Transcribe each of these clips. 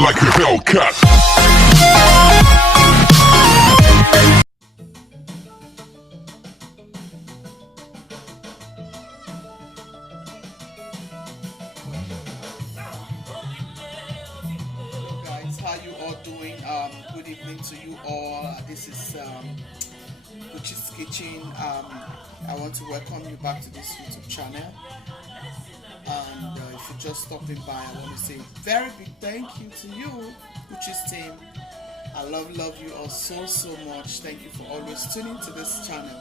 like a Hellcat. Guys, how you all doing? Good evening to you all. This is Guchies Kitchen. I want to welcome you back to this YouTube channel. And if you're just stopping by, I want to say a very big thank you to you, Guchies team. I love you all so much. Thank you for always tuning to this channel.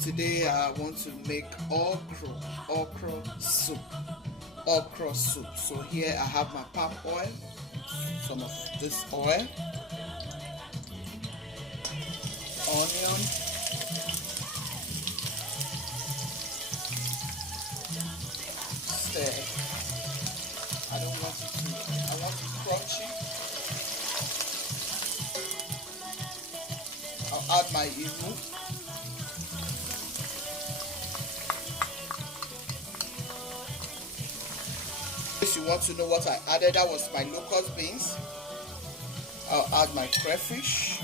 Today I want to make okra soup. So here I have my palm oil, some of this oil, onion, stir. I don't want it to, I want it crunchy. I'll add my iru. If you want to know what I added, that was my locust beans. I'll add my crayfish.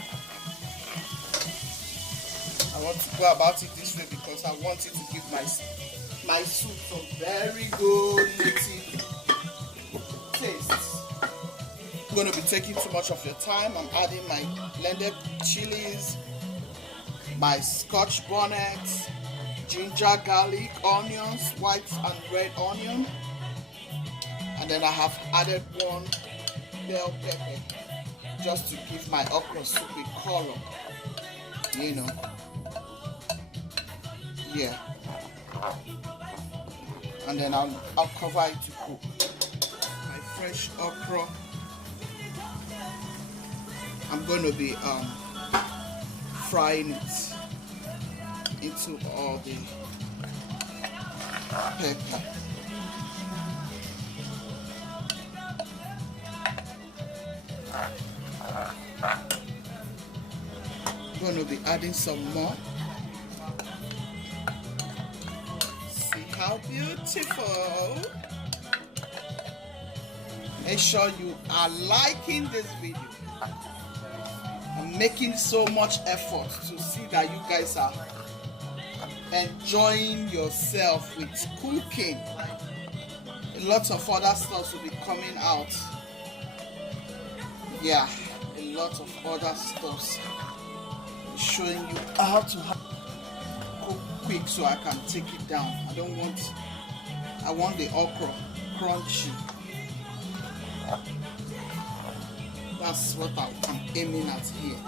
I want to go about it this way because I want it to give my soup some very good native tastes. I'm going to be taking too much of your time. I'm adding my blended chilies, my scotch bonnet, ginger, garlic, onions, white and red onion, and then I have added one bell pepper just to give my okra soup a color, you know. Yeah, and then I'll cover it to cook. My fresh okra, I'm going to be frying it into all the pepper. I'm going to be adding some more. How beautiful. Make sure you are liking this video. I'm making so much effort to see that you guys are enjoying yourself with cooking. A lot of other stuff will be coming out. Yeah, a lot of other stuff showing you how to cook quick so I can take it down. I want the okra crunchy. That's what I'm aiming at here.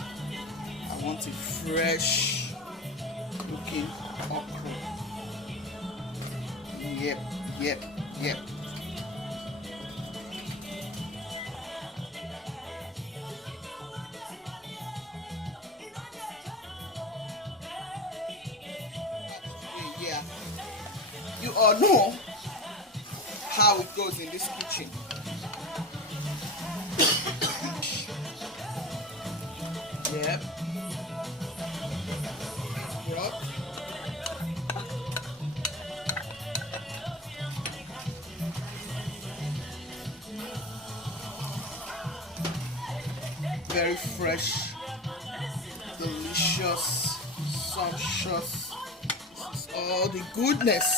I want a fresh looking okra. Yep. Yeah, you all know how it goes in this kitchen. Yep. Broth. Very fresh, delicious, sumptuous. This is all the goodness.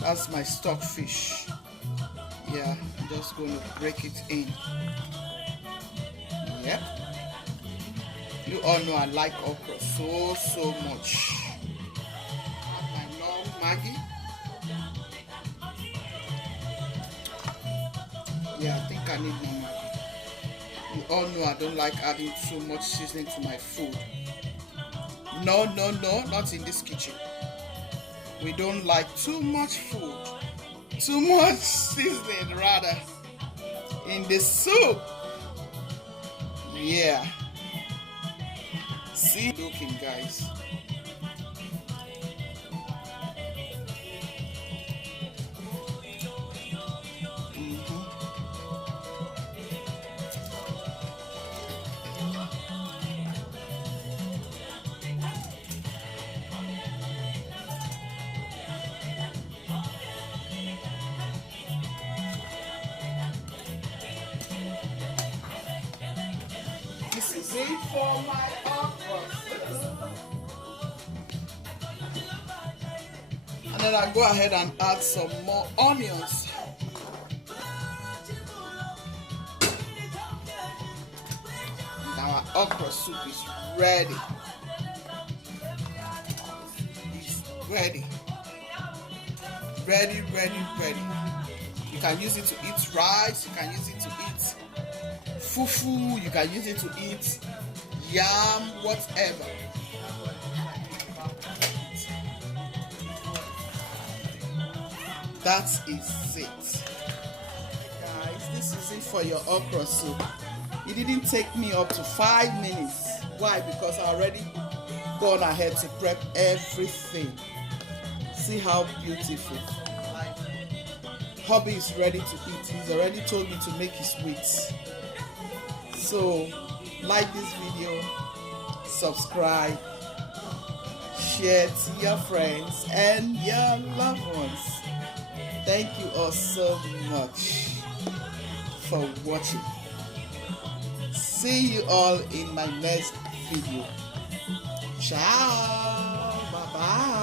That's my stockfish. Yeah, I'm just going to break it in. Yep. You all know I like okra so much. My KNOR MAGGI. Yeah, I think I need more MAGGI. You all know I don't like adding too much seasoning to my food. No, not in this kitchen. We don't like too much food, too much seasoning rather, in the soup. Yeah. See, looking guys. it for my okra soup. And then I go ahead and add some more onions. Our okra soup is ready. It's ready. Ready. You can use it to eat rice, you can use it to eat fufu, you can use it to eat yam, whatever. That is it. Guys, this is it for your okra soup. It didn't take me up to 5 minutes. Why? Because I already gone ahead to prep everything. See how beautiful. Hubby is ready to eat. He's already told me to make his sweets. So, like this video, subscribe, share to your friends and your loved ones. Thank you all so much for watching. See you all in my next video. Ciao. Bye-bye.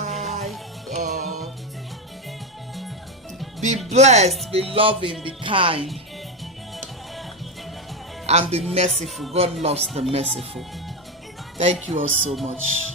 Be blessed, be loving, be kind, and be merciful. God loves the merciful. Thank you all so much.